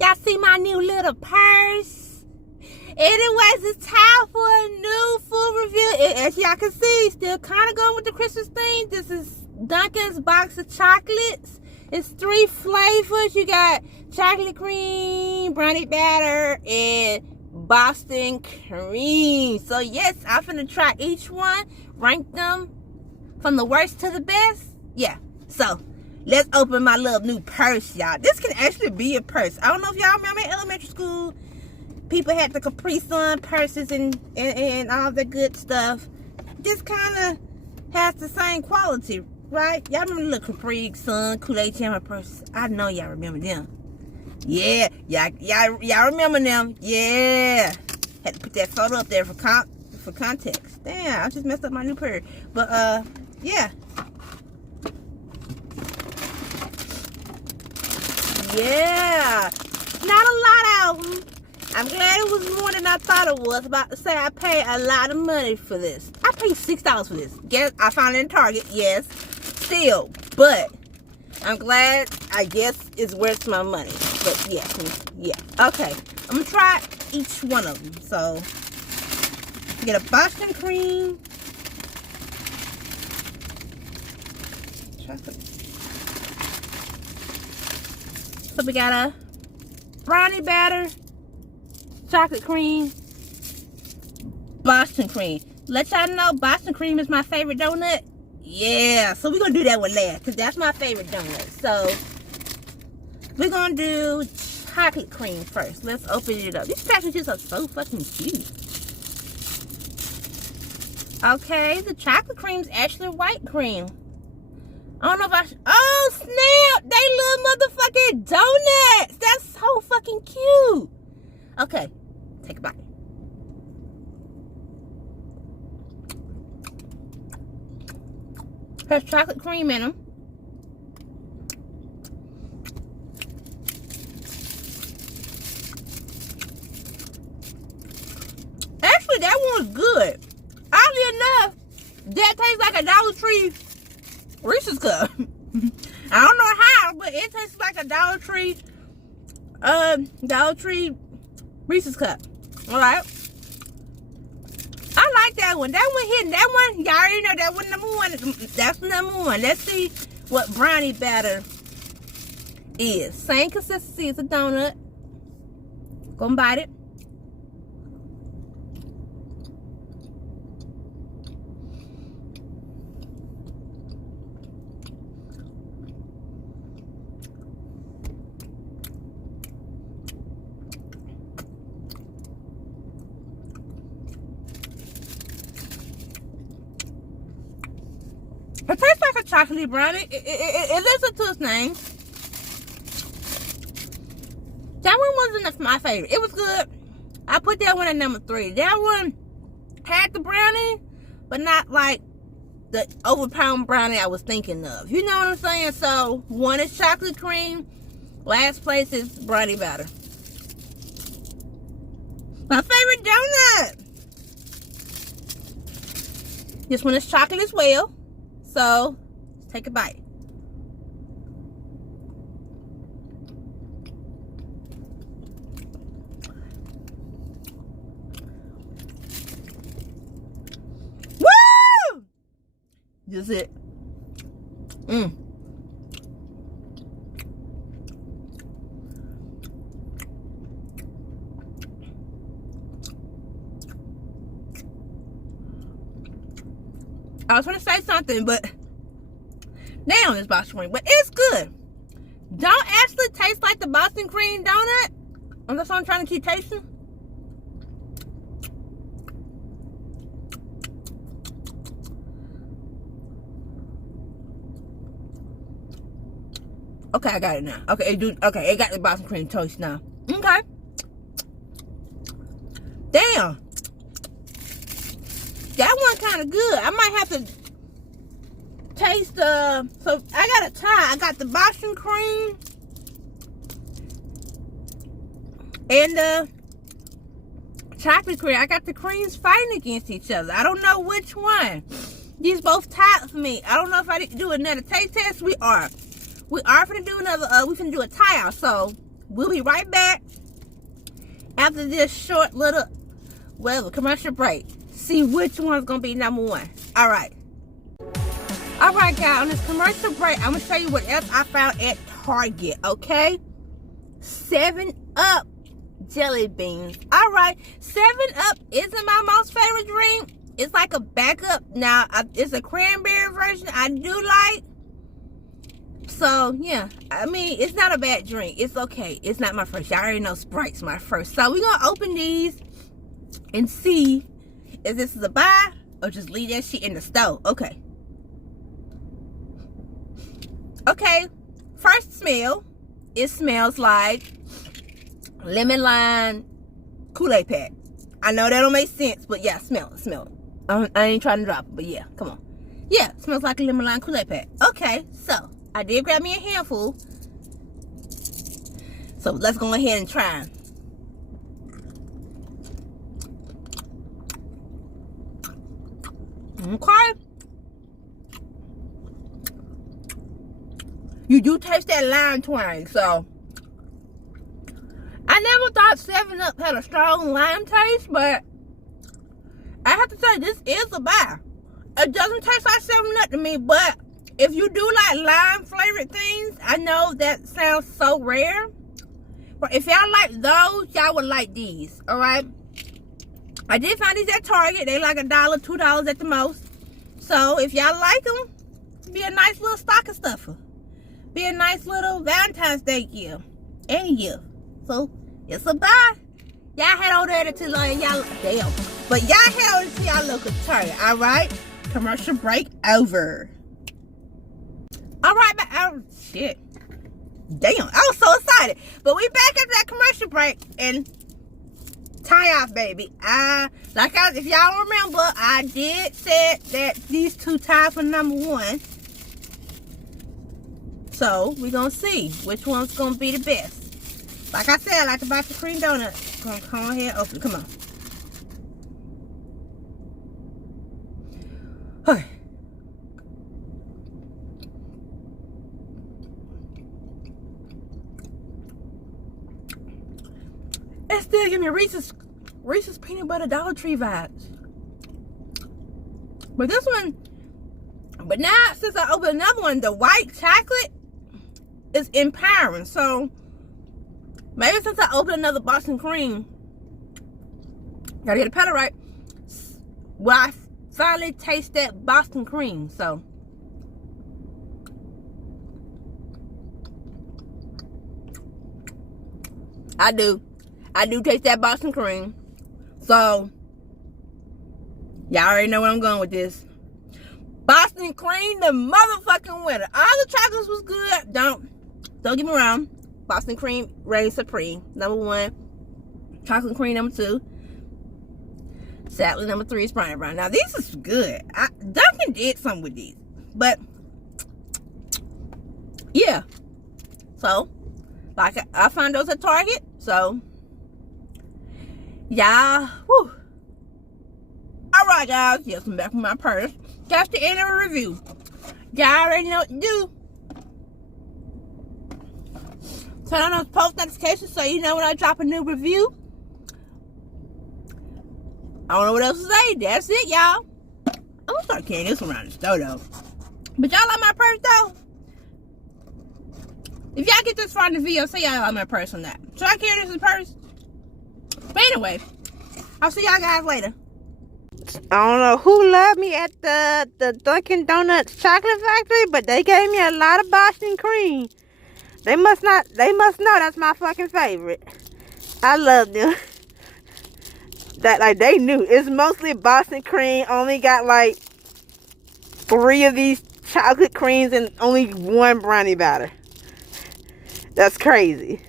Y'all see my new little purse? Anyways, it's time for a new full review. As y'all can see, still kind of going with the Christmas theme. This is Dunkin's box of chocolates. It's 3 flavors. You got chocolate cream, brownie batter, and Boston cream. So yes, I'm finna try each one, rank them from the worst to the best. Yeah, so let's open my little new purse, y'all. This can actually be a purse. I don't know if y'all remember in elementary school, people had the Capri Sun purses and all the good stuff. This kind of has the same quality, right? Y'all remember the little Capri Sun Kool-Aid Jammer purses? I know y'all remember them. Yeah, y'all remember them. Yeah, had to put that photo up there for context. Damn, I just messed up my new purse. But yeah. Yeah, not a lot of them. I'm glad it was more than I thought it was. About to say I paid a lot of money for this. I paid $6 for this. Guess I found it in Target, yes. Still, but I'm glad. I guess it's worth my money. But yeah. Okay, I'm gonna try each one of them. So get a Boston cream, chocolate. So we got a brownie batter, chocolate cream, Boston cream. Let y'all know Boston cream is my favorite donut. Yeah, so we're gonna do that one last because that's my favorite donut. So we're gonna do chocolate cream first. Let's open it up. These packages are so fucking cute. Okay, the chocolate cream is actually white cream. I don't know if I oh snap! They little motherfucking donuts! That's so fucking cute! Okay, take a bite. There's chocolate cream in them. Actually, that one's good. Oddly enough, that tastes like a Dollar Tree Reese's cup. I don't know how, but it tastes like a Dollar Tree Reese's cup. Alright. I like that one. That one hitting. That one, y'all already know that one number one. That's number one. Let's see what brownie batter is. Same consistency as a donut. Gonna bite it. It tastes like a chocolatey brownie. It lives up to its name. That one wasn't my favorite. It was good. I put that one at number 3. That one had the brownie, but not like the overpowering brownie I was thinking of. You know what I'm saying? So, 1 is chocolate cream. Last place is brownie batter. My favorite donut. This one is chocolate as well. So, let's take a bite. Woo! Just it. I was going to say something, but damn, this Boston cream, but it's good. Don't actually taste like the Boston cream donut, unless I'm trying to keep tasting. Okay, I got it now. Okay, it got the Boston cream taste now. Okay. Damn. That one kind of good. I might have to taste so I got a tie. I got the Boston cream and the chocolate cream. I got the creams fighting against each other. I don't know which one. These both tied for me. I don't know if I need to do another taste test. We are finna do another we finna do a tie out. So we'll be right back after this short little, well, commercial break. See which one's gonna be number one. All right, guys. On this commercial break, I'm gonna show you what else I found at Target. Okay, 7-Up jelly beans. All right, 7-Up isn't my most favorite drink. It's like a backup. Now, it's a cranberry version I do like. So, yeah. I mean, it's not a bad drink. It's okay. It's not my first. Y'all already know Sprite's my first. So, we're going to open these and see if this is a buy or just leave that shit in the stove. Okay. Okay. First smell. It smells like lemon lime Kool-Aid pack. I know that don't make sense, but yeah, smell it. I ain't trying to drop it, but yeah, come on. Yeah, smells like a lemon lime Kool-Aid pack. Okay, so I did grab me a handful. So let's go ahead and try them. Okay. You do taste that lime twang, so I never thought 7-Up had a strong lime taste, but I have to say this is a buy. It doesn't taste like 7-Up to me, but if you do like lime flavored things, I know that sounds so rare, but if y'all like those, y'all would like these. All right, I did find these at Target. They like $1, $2 at the most. So if y'all like them, be a nice little stocking stuffer, be a nice little Valentine's Day gift, any gift. So it's a buy. Y'all head over there to like y'all damn. But y'all head over to y'all local Target. Alright? Commercial break over. Alright, but oh shit. Damn, I was so excited. But we back after that commercial break and tie off, baby. If y'all remember, I did say that these two tie for number one. So we're gonna see which one's gonna be the best. Like I said, I like to buy the cream donut. Gonna come ahead and open it. Come on. Hey. It still give me Reese's peanut butter Dollar Tree vibes. But this one, but now since I opened another one, the white chocolate is empowering. So maybe since I opened another Boston cream, gotta get the pedal right, well, I finally taste that Boston cream. So I do taste that Boston cream. So y'all already know where I'm going with this. Boston cream, the motherfucking winner. All the chocolates was good. Don't get me wrong. Boston cream reigns supreme. Number one. Chocolate cream number two. Sadly, number three is Brownie Brown. Now these is good. Dunkin did something with these, but yeah. So like I found those at Target. So y'all, whew. Alright guys, yes, I'm back from my purse. That's the end of the review. Y'all already know what to do. Turn on those post notifications so you know when I drop a new review. I don't know what else to say. That's it, y'all. I'm gonna start carrying this around the store though. But y'all like my purse though? If y'all get this far in the video, say y'all like my purse on that. Should I carry this as a purse? But anyway, I'll see y'all guys later. I don't know who loved me at the Dunkin' Donuts chocolate factory, but they gave me a lot of Boston cream. They must know that's my fucking favorite. I love them. That like they knew. It's mostly Boston cream. Only got like 3 of these chocolate creams and only 1 brownie batter. That's crazy.